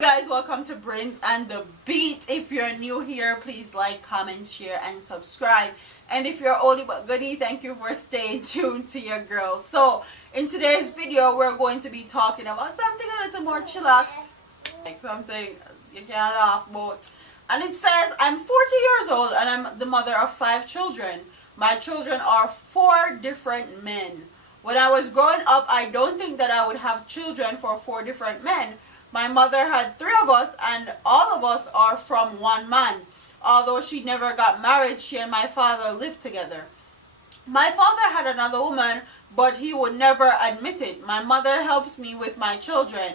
Guys, welcome to Brains and the Beat. If you're new here, please like, comment, share, and subscribe. And if you're oldie but goodie, thank you for staying tuned to your girl. So, in today's video, we're going to be talking about something a little more chillax, like something you can laugh about. And it says, I'm 40 years old and I'm the mother of 5 children. My children are 4 different men. When I was growing up, I don't think that I would have children for 4 different men. My mother had 3 of us and all of us are from one man. Although she never got married, she and my father lived together. My father had another woman, but he would never admit it. My mother helps me with my children.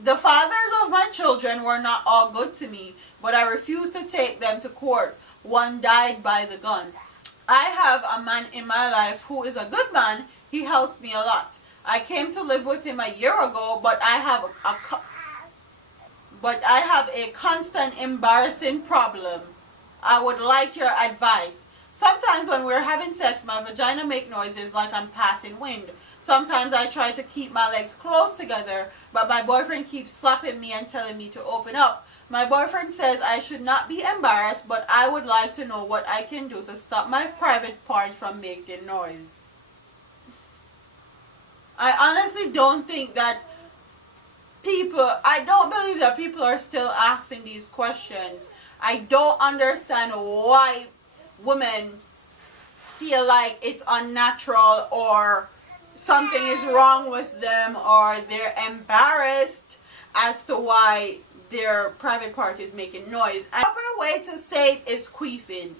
The fathers of my children were not all good to me, but I refused to take them to court. One died by the gun. I have a man in my life who is a good man. He helps me a lot. I came to live with him a year ago, but I have a constant embarrassing problem. I would like your advice. Sometimes when we're having sex, my vagina makes noises like I'm passing wind. Sometimes I try to keep my legs close together, but my boyfriend keeps slapping me and telling me to open up. My boyfriend says I should not be embarrassed, but I would like to know what I can do to stop my private parts from making noise. I honestly don't think that I don't believe that people are still asking these questions. I don't understand why women feel like it's unnatural or something is wrong with them or they're embarrassed as to why their private part is making noise. And the proper way to say it is queefing.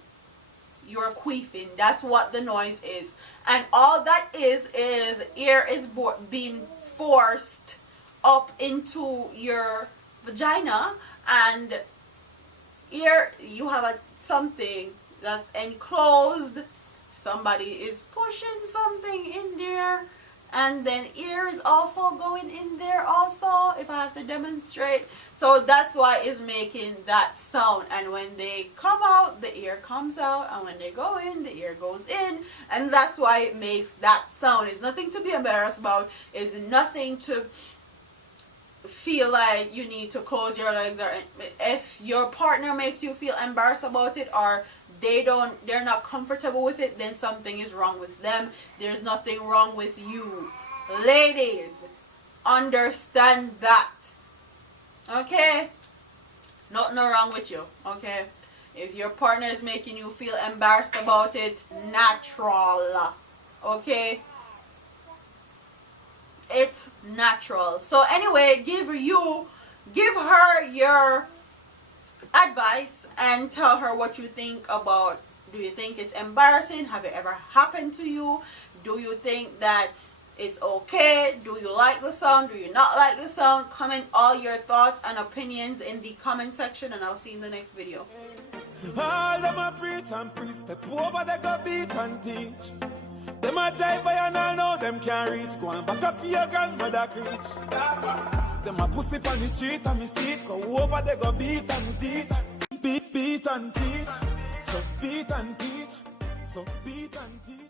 You're queefing. That's what the noise is. And all that is air is being forced up into your vagina, and here you have something that's enclosed. Somebody is pushing something in there, and then air is also going in there also, if I have to demonstrate. So that's why it's making that sound, and when they come out, the air comes out, and when they go in, the air goes in, and that's why it makes that sound. It's nothing to be embarrassed about. It's nothing to feel like you need to close your legs, or if your partner makes you feel embarrassed about it, or they're not comfortable with it, then something is wrong with them. There's nothing wrong with you. Ladies, understand that. Okay? Nothing wrong with you. Okay? If your partner is making you feel embarrassed about it, natural. Okay? It's natural. So anyway, give her your advice and tell her what you think about. Do you think it's embarrassing? Have it ever happened to you? Do you think that it's okay? Do you like the sound? Do you not like the sound? Comment all your thoughts and opinions in the comment section, and I'll see you in the next video. All them a preach and preach, step over they go beat and teach. Them a jive by and all know them can't reach. Go and back up for your grandmother preach. Them a pussy on the street and me see it. Go over they go beat and teach. Beat and teach. So beat and teach. So beat and teach.